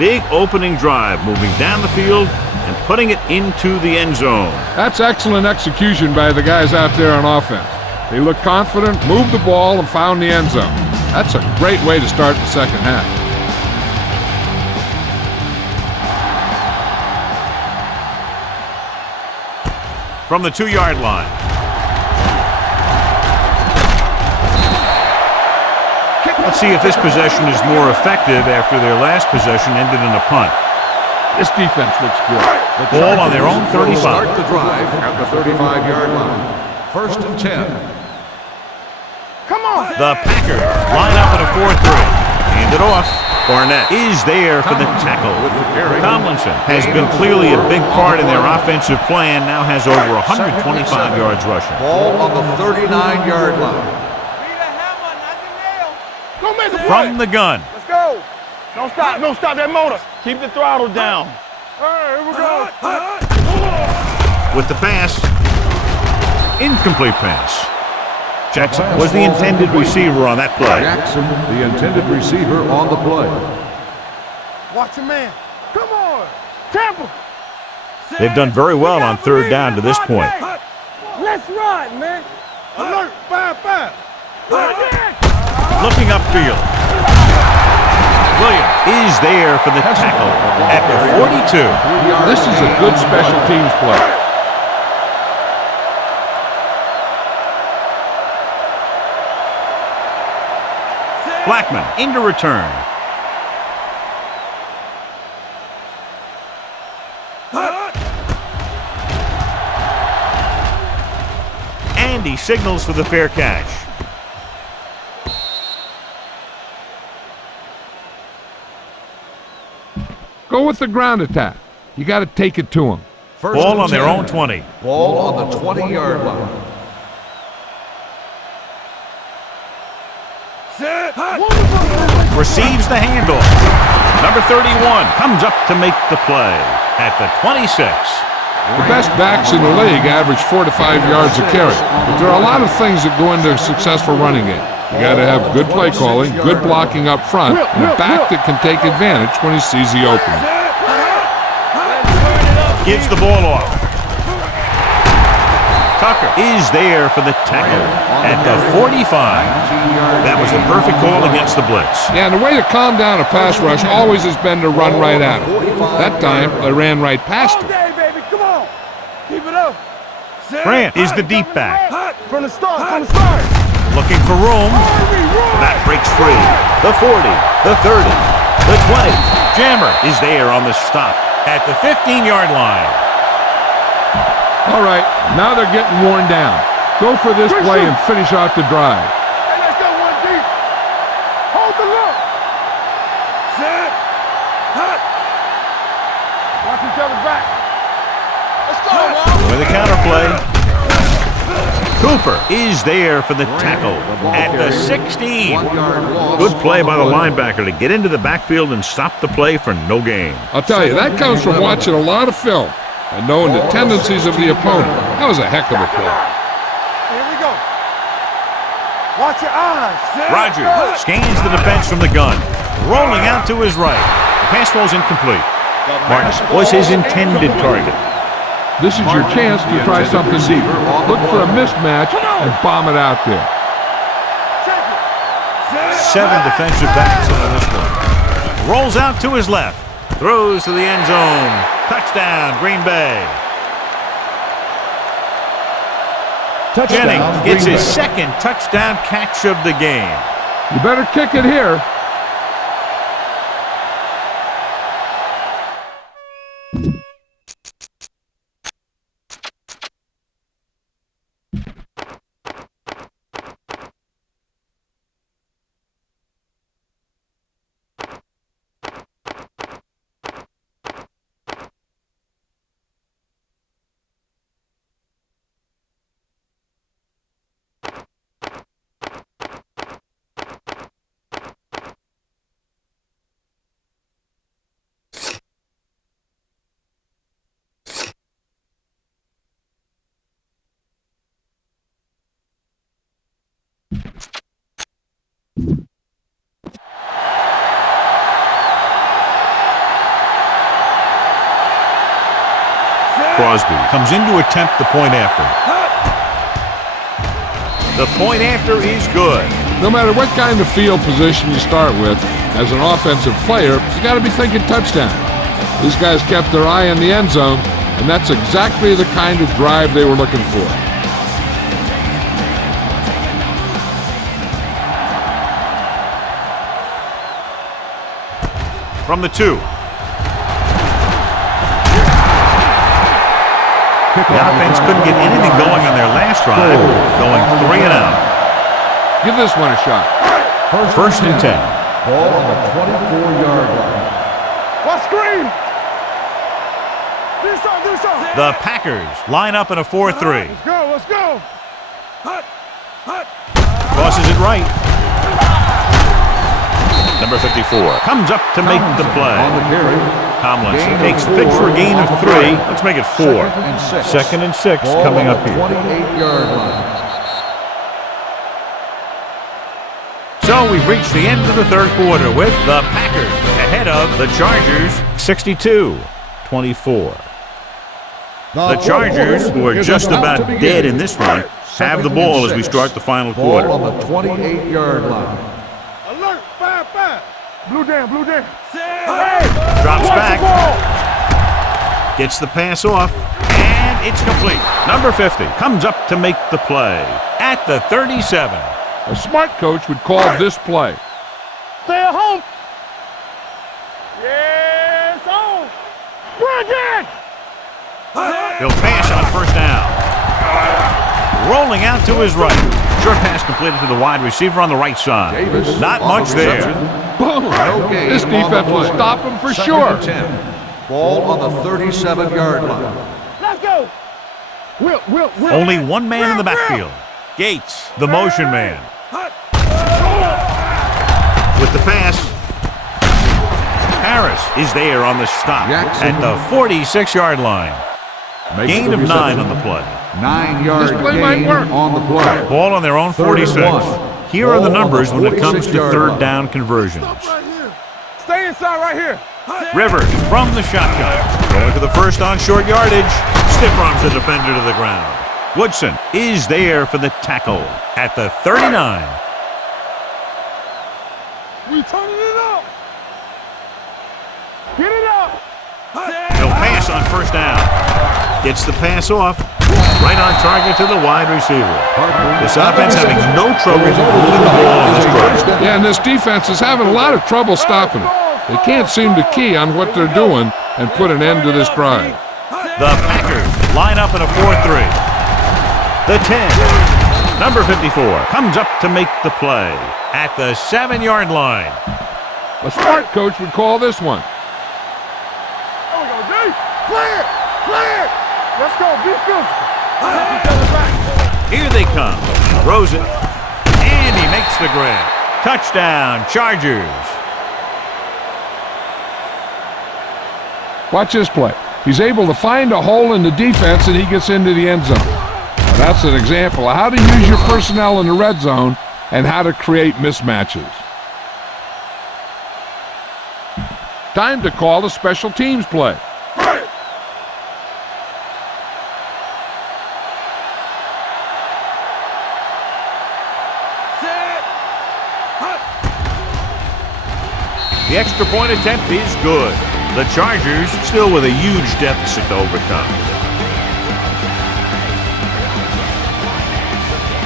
Big opening drive, moving down the field and putting it into the end zone. That's excellent execution by the guys out there on offense. They looked confident, moved the ball, and found the end zone. That's a great way to start the second half. From the 2-yard line. Let's see if this possession is more effective after their last possession ended in a punt. This defense looks good. The Ball on their own 35. Start the drive at the 35-yard line. 1st and 10. Come on. The Packers line up in a 4-3. Hand it off. Barnett is there for the tackle. Tomlinson has been clearly a big part in their offensive plan, now has over 125 yards rushing. Ball on the 39-yard line. Don't make a play. From the gun. Let's go. Don't stop. Don't stop that motor. Keep the throttle down. All right, here we go. With the pass. Incomplete pass. Jackson was the intended receiver on that play. Jackson, the intended receiver on the play. Watch your man. Come on. Tampa. They've done very well on 3rd down to this point. Let's ride, man. Alert. 5-5. Looking upfield. Williams is there for the tackle at the 42. This is a good special teams play. Blackman into return. And he signals for the fair catch. Go with the ground attack. You got to take it to them. Ball on their own 20. Ball on the 20-yard line. Receives the handoff. Number 31 comes up to make the play at the 26. The best backs in the league average 4 to 5 yards a carry. But there are a lot of things that go into a successful running game. You got to have good play calling, good blocking up front, and a back that can take advantage when he sees the opening. Gives the ball off. Tucker is there for the tackle at the 45. That was the perfect call against the blitz. Yeah, and the way to calm down a pass rush always has been to run right at him. That time, they ran right past him. Okay, baby. Come on. Keep it up. Grant is the deep back. From the start. From the start. Looking for room. That breaks free. The 40, the 30, the 20. Jammer is there on the stop at the 15-yard line. All right, now they're getting worn down. Go for this play and finish out the drive. Hey, let's go one deep. Hold the look. Set. Hut. Watch each other back. Let's go, man. With a counterplay. Cooper is there for the tackle at the 16. Good play by the linebacker to get into the backfield and stop the play for no gain. I'll tell you, that comes from watching a lot of film and knowing the tendencies of the opponent. That was a heck of a play. Here we go. Watch your eyes. Rogers scans the defense from the gun, rolling out to his right. The pass falls incomplete. Martin was his intended target. This is your chance to try something deep. Look for a mismatch and bomb it out there. 7 defensive backs on this one. Rolls out to his left. Throws to the end zone. Touchdown, Green Bay. Jennings gets his second touchdown catch of the game. You better kick it here. Crosby comes in to attempt the point after. The point after is good. No matter what kind of field position you start with, as an offensive player, you got to be thinking touchdown. These guys kept their eye on the end zone, and that's exactly the kind of drive they were looking for. From the 2. The offense couldn't get anything going on their last drive, going 3 and out. Give this one a shot. First and 10. Ball on the 24-yard line. What screen? Do something. The Packers line up in a 4-3. Let's go. Tosses it right. Number 54 comes up to make the play. On the carry. Tomlinson takes the pitch for a gain of 3. Let's make it 4. Second and 6 Ball coming on up the here. 28-yard line. So we've reached the end of the third quarter with the Packers ahead of the Chargers 62-24. The Chargers, who are just about dead in this one, have the ball as we start the final quarter. Ball on the 28-yard line. Alert. 5. Blue jam. Drops back. Gets the pass off. And it's complete. Number 50 comes up to make the play at the 37. A smart coach would call this play. Stay at home. Yes, on. Bridget. He'll pass on first down. Rolling out to his right. Short pass completed to the wide receiver on the right side. Davis Not on much the there. reception. Boom! No gain This on the defense will play. stop him for Second sure. and 10. Ball on the 37-yard line. Let's go. Will. Only one man in the backfield. Gates, the motion man. With the pass. Harris is there on the stop Jackson. at the 46-yard line. Gain of 9 on the play. 9-yard This play might gain work. on the play. Ball on their own Third and 46. one. Here are the Ball on numbers the when it comes to 46-yard third line. down conversions. Stay inside right here. Rivers from the shotgun. Going to the first on short yardage. Stiff arms the defender to the ground. Woodson is there for the tackle at the 39. We turning it up. Get it up. He'll pass on first down. Gets the pass off. Right on target to the wide receiver. This offense having no trouble moving the ball on this drive. Yeah, and this defense is having a lot of trouble stopping it. They can't seem to key on what they're doing and put an end to this drive. The Packers line up in a 4-3. The 10. Number 54 comes up to make the play at the 7-yard line. A smart coach would call this one. There we go, D. Clear. Let's go. Be physical. Here they come. Throws it. And he makes the grab. Touchdown, Chargers. Watch this play. He's able to find a hole in the defense and he gets into the end zone. Now, that's an example of how to use your personnel in the red zone and how to create mismatches. Time to call a special teams play. The extra point attempt is good. The Chargers still with a huge deficit to overcome.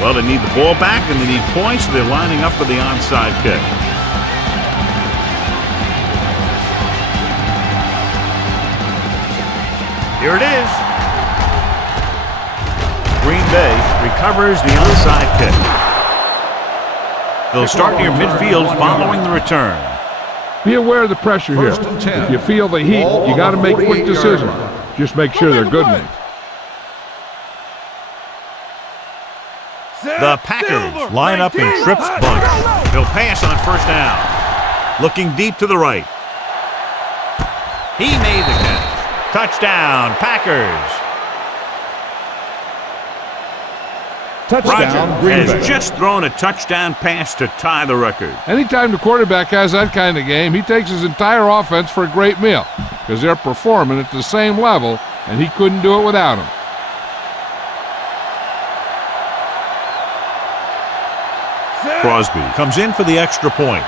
Well, they need the ball back and they need points, so they're lining up for the onside kick. Here it is. Green Bay recovers the onside kick. They'll start near midfield following the return. Be aware of the pressure here. First and 10. If you feel the heat, Ball you on got to the make quick 48-yard decisions. line. Just make sure they're good ones. The Packers line up in trips bunch. He'll pass on first down. Looking deep to the right. He made the catch. Touchdown, Packers. Touchdown, Roger Green Bay. has just thrown a touchdown pass to tie the record. Anytime the quarterback has that kind of game, he takes his entire offense for a great meal because they're performing at the same level and he couldn't do it without him. Crosby comes in for the extra point.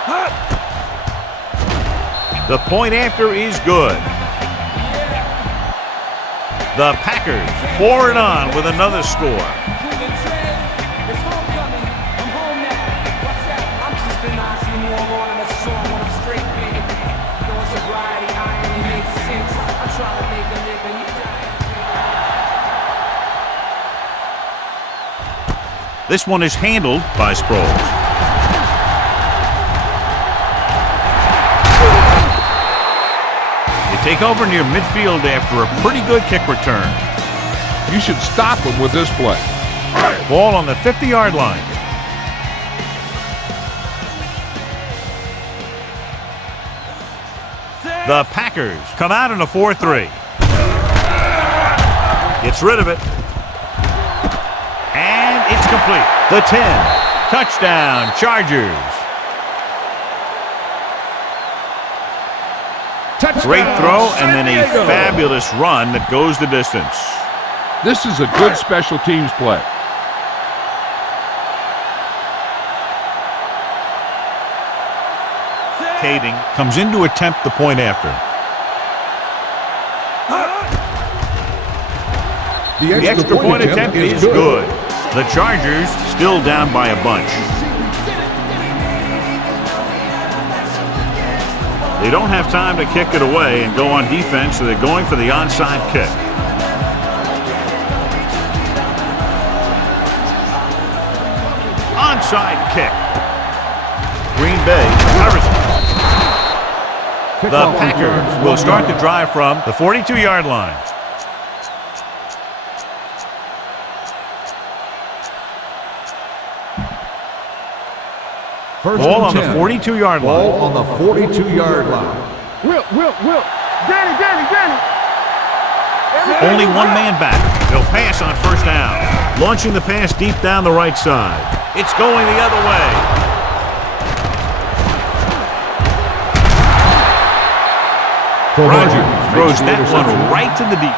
The point after is good. The Packers pour it on with another score. This one is handled by Sproles. They take over near midfield after a pretty good kick return. You should stop him with this play. Ball on the 50-yard line. The Packers come out in a 4-3. Gets rid of it. And it's complete. The 10. Touchdown, Chargers. Great throw and then a fabulous run that goes the distance. This is a good special teams play. Kading comes in to attempt the point after. The extra point attempt is good. The Chargers still down by a bunch. They don't have time to kick it away and go on defense, so they're going for the onside kick. Onside kick. Green Bay covers it. The Packers will start the drive from the 42-yard line. Ball on the 42-yard line. Ball on the 42-yard line. Wilt. Danny. Only one man back. They'll pass on first down. Launching the pass deep down the right side. It's going the other way. Rodgers throws that one right to the deep.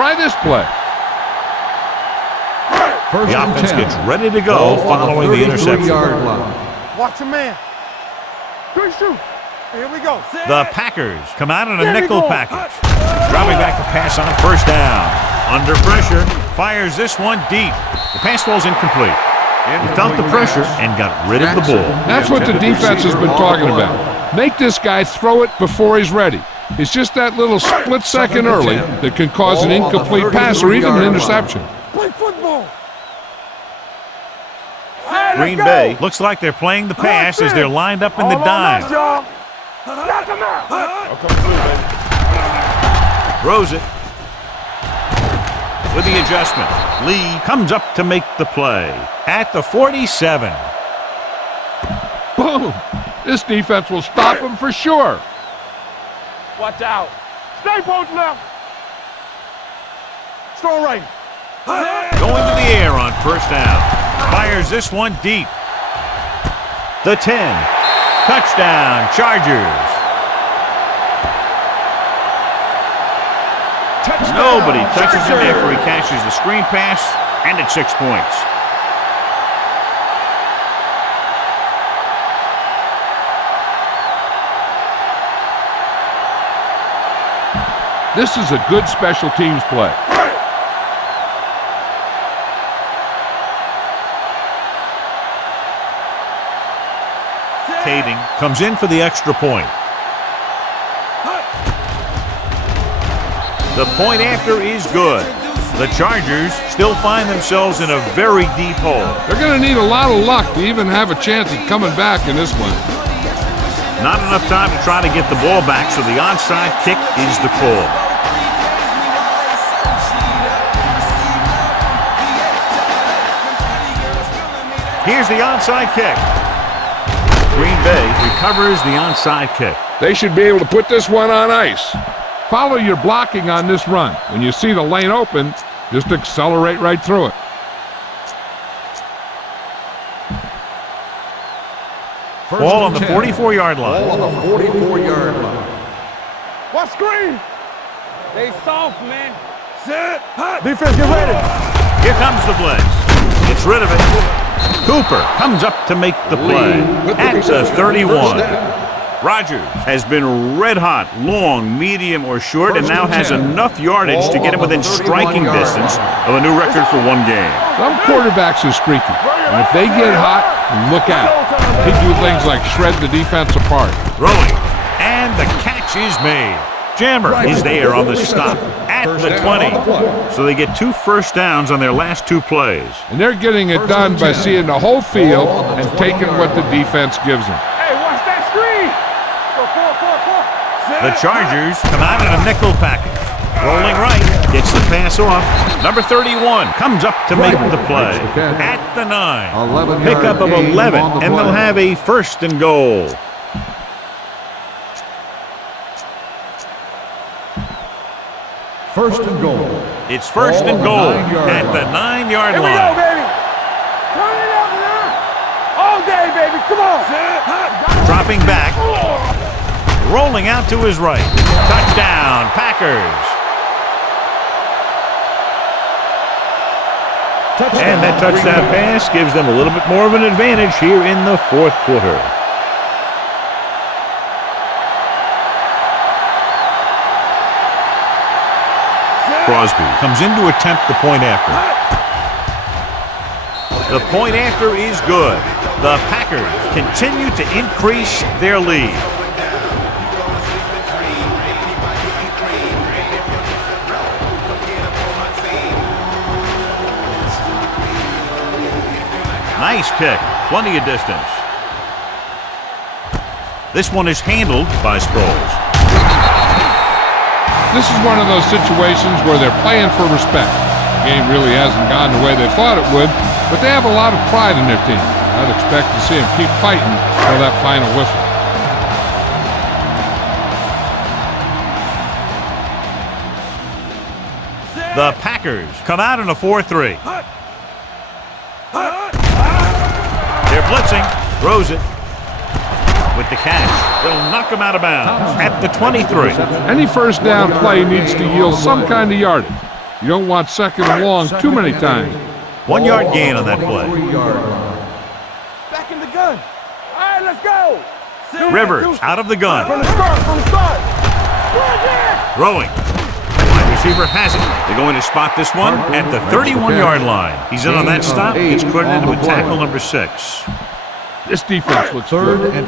Try this play. First The and offense 10. gets ready to go Ball on following the interception. 33-yard line. Watch a man. Good shoot. Here we go. The Packers come out in a There we nickel go. package. Dropping back to pass on first down. Under pressure, fires this one deep. The pass falls incomplete. He felt the pressure and got rid of the ball. That's what the defense has been talking about. Make this guy throw it before he's ready. It's just that little split second early that can cause an incomplete pass or even an interception. Play football. Green Bay looks like they're playing the pass as they're lined up in the dime. Knock him out. Throws it. With the adjustment, Lee comes up to make the play at the 47. Boom! This defense will stop him for sure. Watch out. Stay post left. Strong right. Going to the air on first down. Fires this one deep. The 10. Touchdown, Chargers. Nobody touches him after he catches the screen pass, and it's 6 points. This is a good special teams play. Kading comes in for the extra point. The point after is good. The Chargers still find themselves in a very deep hole. They're going to need a lot of luck to even have a chance at coming back in this one. Not enough time to try to get the ball back, so the onside kick is the call. Here's the onside kick. Green Bay recovers the onside kick. They should be able to put this one on ice. Follow your blocking on this run. When you see the lane open, just accelerate right through it. Ball on the 44-yard line. Ball on the 44-yard line. Watch screen. They soft, man. Set. Defense, get ready. Here comes the blitz. Gets rid of it. Cooper comes up to make the play at the 31. Rodgers has been red hot, long, medium, or short, and now has enough yardage to get him within striking distance of a new record for one game. Some quarterbacks are streaky, and if they get hot, look out. They do things like shred the defense apart. Throwing, and the catch is made. Jammer is there on the stop at the 20. So they get 2 first downs on their last 2 plays. And they're getting it done by seeing the whole field and taking what the defense gives them. Hey, watch that screen. Go, 4. The Chargers come out in a nickel package. Rolling right, gets the pass off. Number 31 comes up to make the play at the 9. Pickup of 11, and they'll have a first and goal. First and goal. It's first and goal at the 9-yard Here we go, line. baby. Turn it up now. All day, baby. Come on. Dropping back. Rolling out to his right. Touchdown, Packers. And that touchdown pass gives them a little bit more of an advantage here in the 4th quarter. Crosby comes in to attempt the point after. The point after is good. The Packers continue to increase their lead. Nice kick, plenty of distance. This one is handled by Sproles. This is one of those situations where they're playing for respect. The game really hasn't gone the way they thought it would, but they have a lot of pride in their team. I'd expect to see them keep fighting until that final whistle. The Packers come out in a 4-3. They're blitzing, throws it. With the catch, they'll knock him out of bounds at the 23. Any first down play needs to yield some kind of yardage. You don't want second and long too many times. 1 yard gain on that play. 3-yard line. Back in the gun. All right, let's go. Rivers out of the gun. From the start. Throwing. Wide receiver has it. They're going to spot this one at the 31-yard line. He's in on that stop. Gets credited with tackle number 6. This defense looks Third good. and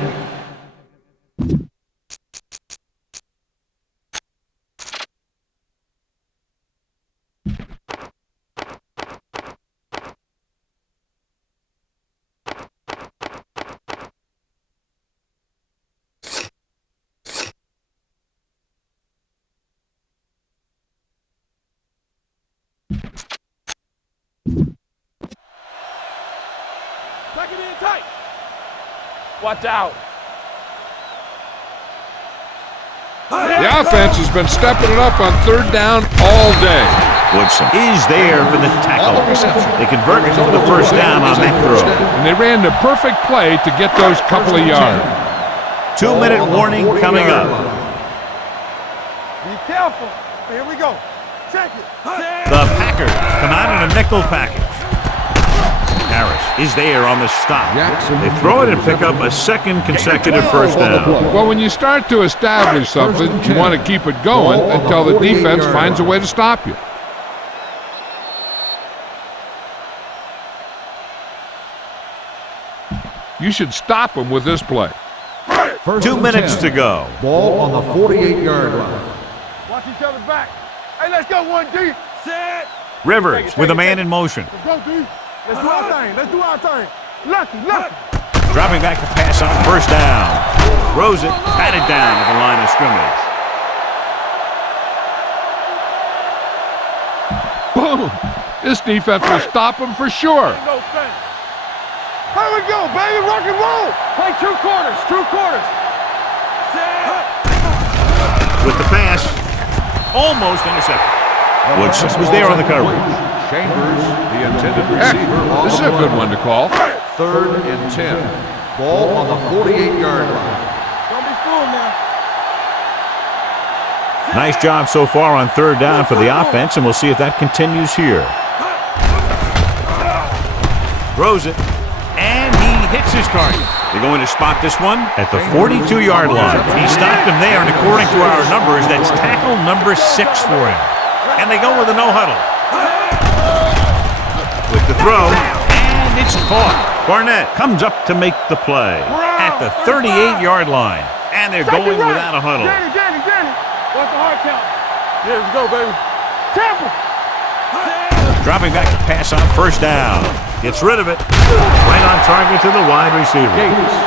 Back it in tight. Watch out. The offense has been stepping it up on third down all day. Woodson is there for the tackle. They convert to the first down on that throw. And they ran the perfect play to get those couple of yards. 2-minute warning coming up. Be careful. Here we go. Check it. The Packers come out in a nickel package. Harris is there on the stop. They throw it and pick up a second consecutive first down. Well, when you start to establish something, you want to keep it going until the defense finds a way to stop you. You should stop them with this play. 2 minutes to go. Ball on the 48-yard line. Watch each other back. Hey, let's go, 1D. Set. Rivers with a man in motion. Let's go, D. Let's do our thing. Let's do our thing. Lucky. Dropping back to pass on first down. Throws it, patted down at the line of scrimmage. Boom! This defense will stop them for sure. No thing. Here we go, baby. Rock and roll. Play 2 quarters. 2 quarters. With the pass, almost intercepted. Woodson was there on the coverage. Chambers, the intended Heck, receiver. on this is the a good play. one to call. Third and 10. Ball on the 48-yard line. Don't be fooled now. Nice job so far on third down for the offense, and we'll see if that continues here. Throws it, and he hits his target. They're going to spot this one at the 42-yard line. He stopped him there, and according to our numbers, that's tackle number 6 for him. And they go with a no-huddle. With the throw, and it's caught. Barnett comes up to make the play at the 38-yard line. And they're going without a huddle. Danny. What's the hard count? Yeah, let's go, baby. Temple. Dropping back to pass on first down. Gets rid of it. Right on target to the wide receiver.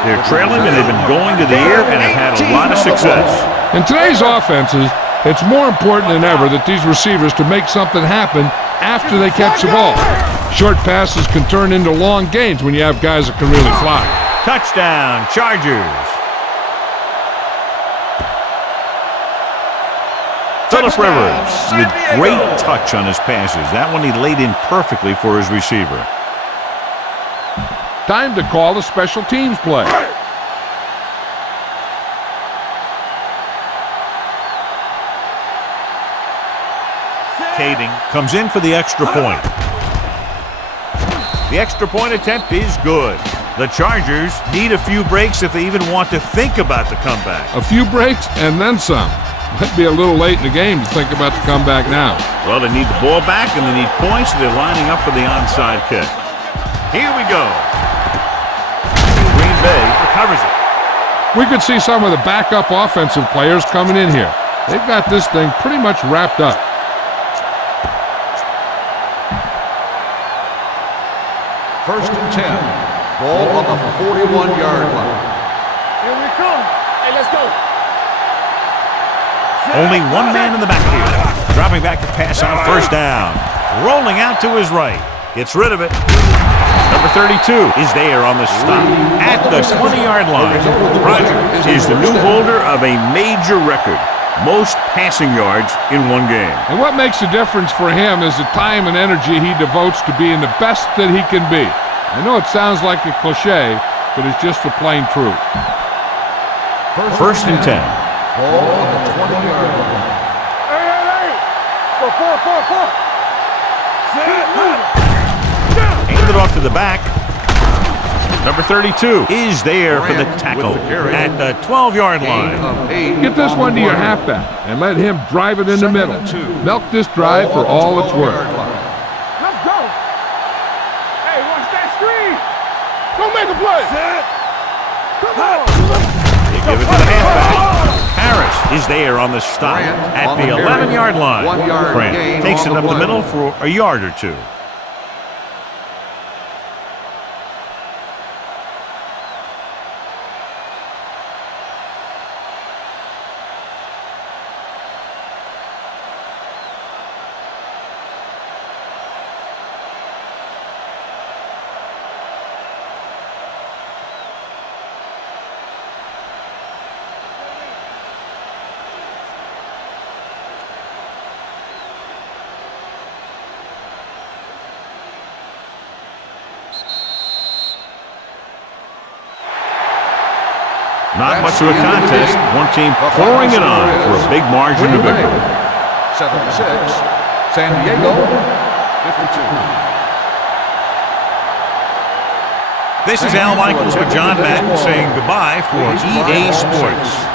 They're trailing, and they've been going to the air and have had a lot of success. In today's offenses, it's more important than ever that these receivers to make something happen after they catch the ball. Short passes can turn into long gains when you have guys that can really fly. Touchdown, Chargers. Phillip Rivers with great touch on his passes. That one he laid in perfectly for his receiver. Time to call a special teams play. Kading comes in for the extra point. The extra point attempt is good. The Chargers need a few breaks if they even want to think about the comeback. A few breaks and then some. Might be a little late in the game to think about the comeback now. Well, they need the ball back and they need points, so they're lining up for the onside kick. Here we go. Green Bay recovers it. We could see some of the backup offensive players coming in here. They've got this thing pretty much wrapped up. First and 10. Ball on the 41-yard line. Here we come. Hey, let's go. Only one man in the backfield. Dropping back to pass on first down. Rolling out to his right. Gets rid of it. Number 32 is there on the stop at the 20-yard line. Rodgers is the new holder of a major record. Most passing yards in one game. And what makes the difference for him is the time and energy he devotes to being the best that he can be. I know it sounds like a cliche, but it's just the plain truth. First and 10. Ball on the 20-yard line. Hey. Go, 4. Hand it off to the back. Number 32 is there for the tackle at the 12-yard line. Get this one to your halfback and let him drive it in the middle. Milk this drive for all it's worth. Let's go. Hey, watch that screen. Go make a play. Come on. They give it to the halfback. Harris is there on the stop at the 11-yard line. Grant takes it up the middle for a yard or two. Not much of a contest. One team pouring it on for a big margin of victory. 76, San Diego, 52. This is Al Michaels with John Madden saying goodbye for EA Sports.